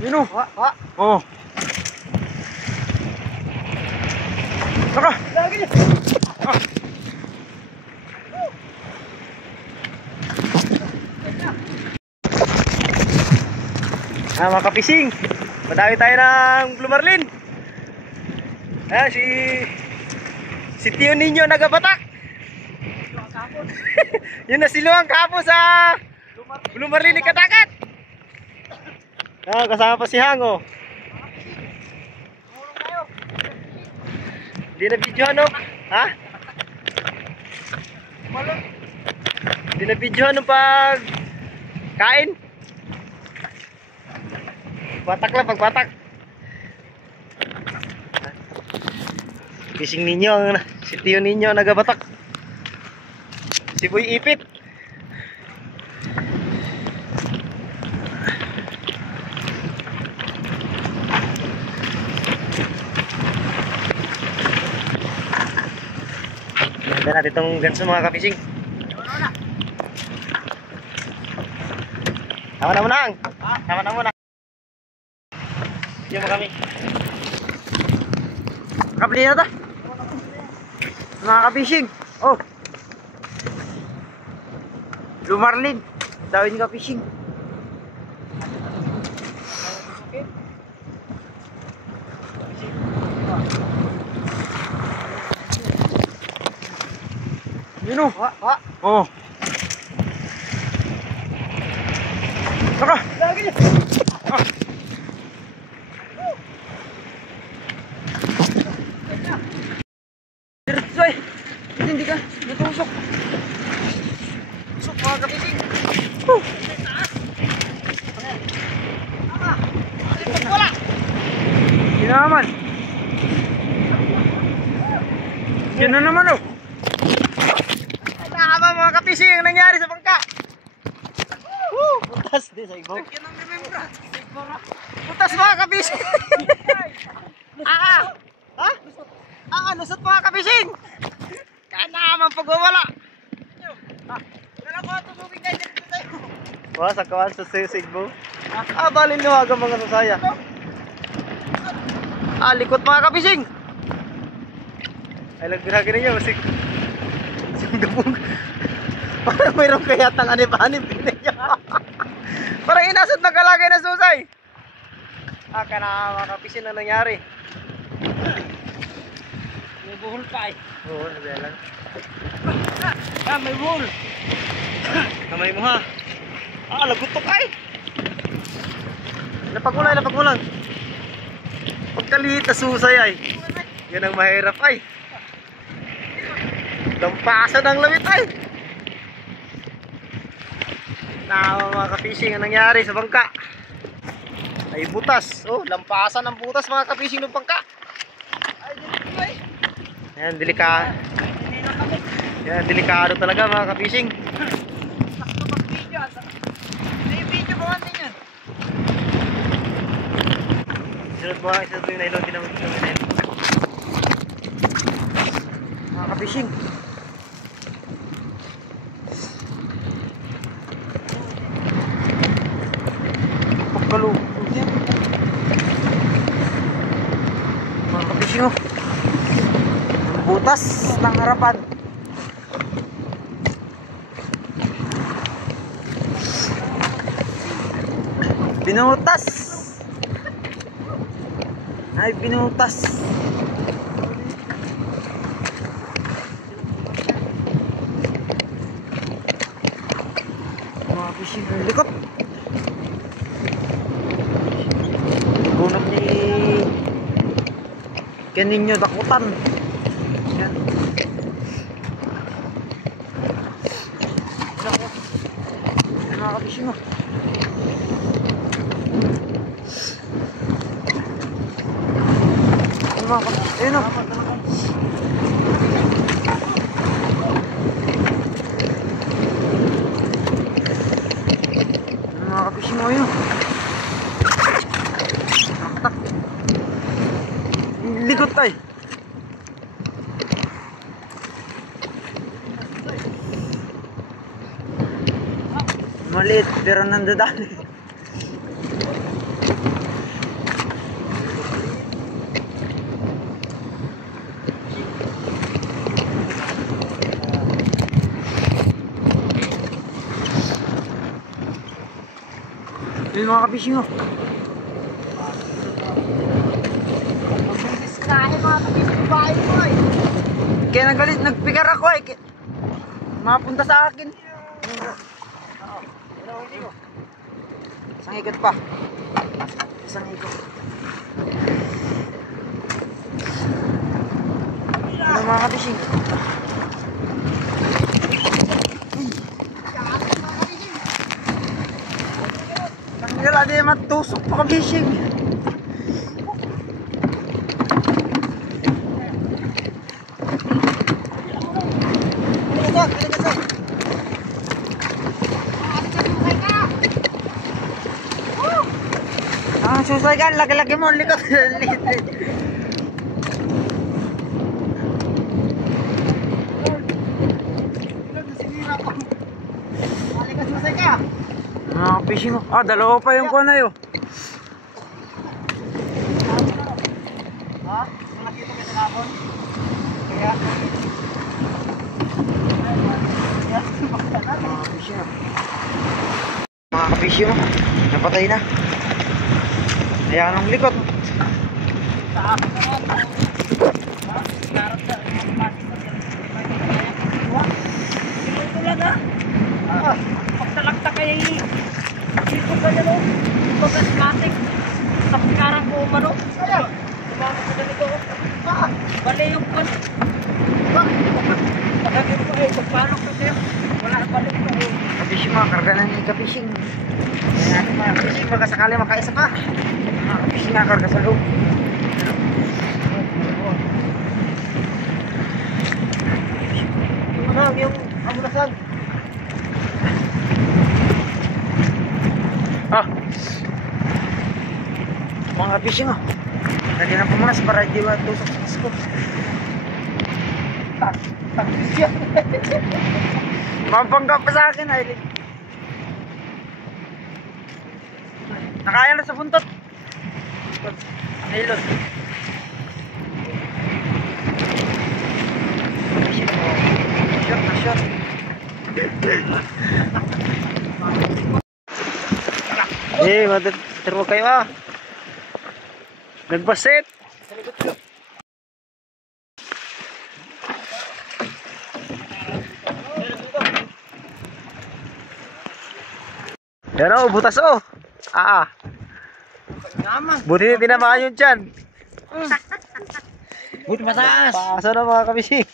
Yun o. Oo. Saka. Mga kapising, madami tayo ng Blue Marlin. Ayan si Tio Ninyo nagabatak. Yun na siluang kapo sa Blue Marlin ni Katakat. Kasama pa si Hango. Hindi na videohan no? Ha? Hindi na videohan ng pag kain. Batak lang, pagbatak. Fishing ninyo, si Tio Ninyo nagabatak. Si Boy Ipit. Handa natin itong ganso mga kapising. Tama na muna ang. Tama na muna. Diyan mo kami. Kapli na ta. Mga kapising. Oh. Blue Marlin. Dawin ka fishing. Yun o. Oh. Saka. Lagi niya. Diretsoy. Hindi ka. Natusok. Tusok mga kapising. Wala. Hindi na naman. Yan na naman o. Tama mga kapising ang nangyari sa bangka. Putas di sa ibaw. Putas mga kapising. Ha? Lusot mga kapising. Kanaman pagwawala. Dala ko ito tubig kayo dito tayo. Sa kawan sa sigbo. Balin luwagan mga sasaya. Likot mga kapising. Ay lagbiragin ninyo masig. Singgabong. Parang mayroong kayatang anip-anip ninyo. Parang inasot na kalagay na susay. Kana mga kapising na nangyari. May buhol pa eh. Oo, nabiyalan. May buhol. Kamay mo ha. Lagutok ay. Lapagulan. Pagkaliit na susay ay. Yan ang mahirap ay. Lampasan ang lamit ay. Mga ka-fishing ang nangyari sa bangka. Ay butas. Lampasan ang butas mga ka-fishing ng bangka. Yan, delikado talaga mga ka-fishing. Isunod mo yung nylon, tinamag yung nylon. Mga ka-fishing. Pagkalo. Mga ka-fishing o. Butas ng harapan. Binutas. Ay, binutas. Mga fishing ng likot. Gunap ni kaninyo dakutan. Yan. Mga ka-fishing mo. Ayun o. Mga ka-fishing mo yun. Naktak. Likot tayo. Maliit pero nandadali. Yun mga kabishing oh. Kaya nagpigar ako eh. Mapunta sa akin. Isang ikot pa. Isang ikot. Ano mga kabishing? Wala din matusok pa kabishing. Susay kan, laki-laki mo, likot. Fishing mo. Ah, dalawa pa yung kuha na yun. Ha? Nakita ko sa kapon. Kaya mga fishing mo. Napatay na. Ayan ang likot. Sa akin naman. Ito lang ha. Pagtalakta kaya ikot ka niya no. Pagkasmatic. Sa pagkarang ko umano. Tumama sa ganito. Bali yung pan. Pagkagin ko eh. Pagpalok ko siya. Wala balik ko eh. Kapishing mga karga na ni kapishing. Kaya natin mga kapishing. Baka sakali makaisa pa. Mga kapishing nga karga sa loob. Yung amulasan. Ah. Mga fishing oh. Lagi na pumanas para di ba tusok sa isko. Takis yan. Mapangga pa sa akin ay. Nakaya na sa buntot. Nilot. Shot na shot. Eh, matuturo kayo ah. Nagbasit. Yan o, butas o. Buti tinamaan yun dyan. Buti mataas. Paasa na mga kabising.